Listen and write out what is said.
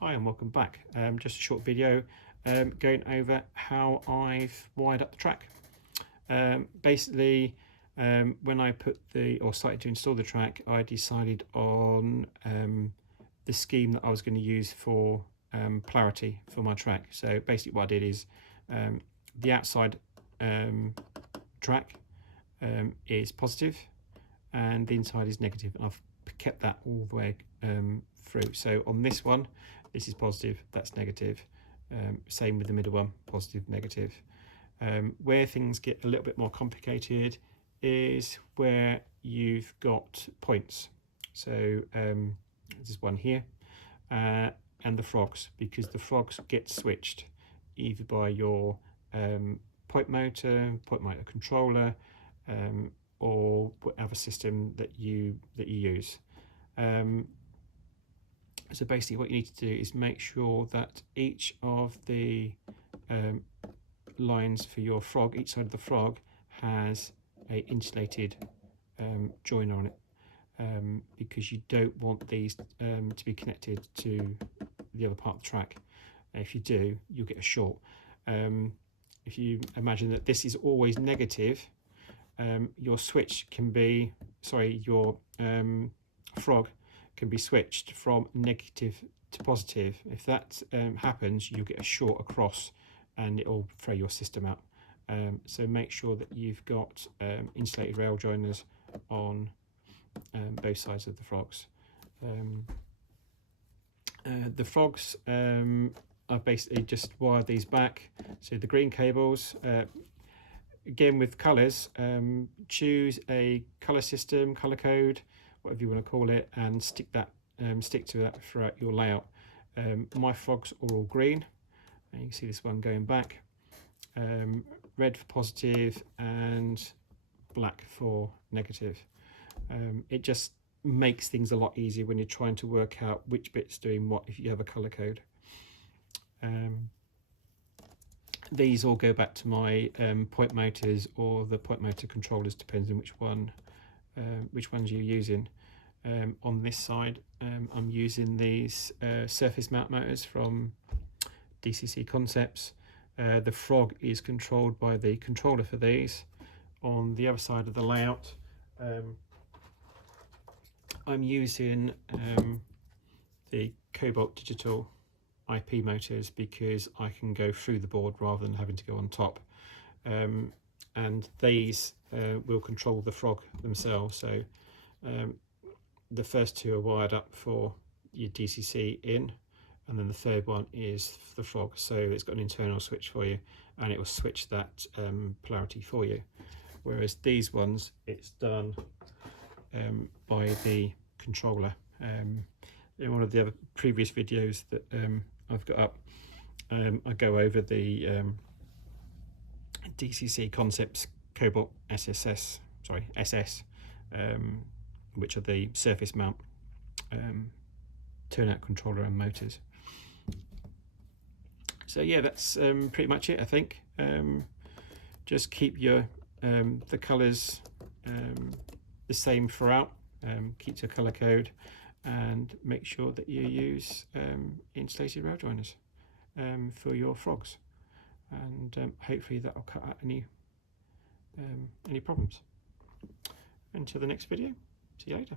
Hi and welcome back. Just a short video going over how I've wired up the track. Basically, when I started to install the track, I decided on the scheme that I was going to use for polarity for my track. So basically what I did is the outside track is positive and the inside is negative. I've kept that all the way through. So on this one, this is positive, that's negative. Same with the middle one, positive, negative. Where things get a little bit more complicated is where you've got points. So there's one here, and the frogs, because the frogs get switched either by your point motor controller, or whatever system that you use. So basically what you need to do is make sure that each of the lines for your frog, each side of the frog, has a insulated joiner on it, because you don't want these to be connected to the other part of the track. If you do, you'll get a short. If you imagine that this is always negative, your switch can be, your frog can be switched from negative to positive. If that happens, you'll get a short across and it'll throw your system out. So make sure that you've got insulated rail joiners on both sides of the frogs. The frogs, I've basically just wired these back. So the green cables, again with colours, choose a colour system, colour code, whatever you want to call it, and stick to that throughout your layout. My frogs are all green, and you can see this one going back. Red for positive and black for negative. It just makes things a lot easier when you're trying to work out which bit's doing what if you have a colour code. These all go back to my point motors or the point motor controllers, depends on which ones you're using. On this side, I'm using these surface mount motors from DCC Concepts. The frog is controlled by the controller for these. On the other side of the layout, I'm using the Cobalt Digital IP motors, because I can go through the board rather than having to go on top. And these will control the frog themselves. So the first two are wired up for your DCC in, and then the third one is the frog. So it's got an internal switch for you, and it will switch that polarity for you. Whereas these ones, it's done by the controller. In one of the other previous videos that I've got up, I go over the DCC Concepts Cobalt SS, which are the surface mount turnout controller and motors. So yeah, that's pretty much it, I think. Just keep your the colours the same throughout, keep to colour code, and make sure that you use insulated rail joiners for your frogs, and hopefully that will cut out any problems. Until the next video, see you later.